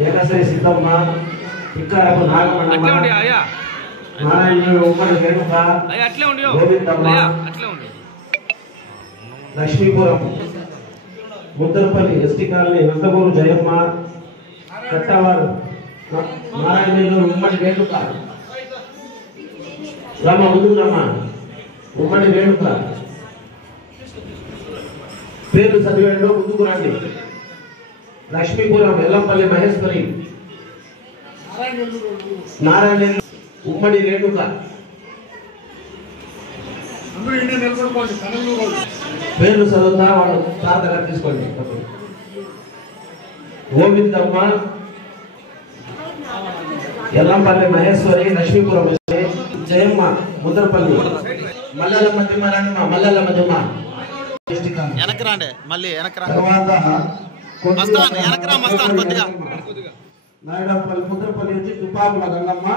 ఏకశ్రీ సిద్ధమ్మ పిక్కారపు నాగమణమ్మ నారాయణుడు ఉమ్మడి Renuka Govindamma Lakshmipuram ముద్దరపల్లి ST colony Nandamuru Jayamma కట్టవారు నారాయణుడు ఉమ్మడి రేణుక రమ్మ ముందుకురమ్మ ఉమ్మడి రేణుక పేర్లు చదివేండు ముందుకు రండి. లక్ష్మీపురం ఎల్లంపల్లి మహేశ్వరి నారాయణ ఉమ్మడి రేణుక పేర్లు చదువుతా వాళ్ళు సార్ దగ్గర తీసుకోండి. గోవిందమ్మ ఎల్లంపల్లి మహేశ్వరి లక్ష్మీపురం జయమ్మ ముద్రపల్లి మల్లెలమ్మ తిమ్మారమ్మ మల్లెలమ్మ తిమ్మ నాయుడపల్లి ముద్రపల్లి వచ్చి తుపాకుల గంగమ్మ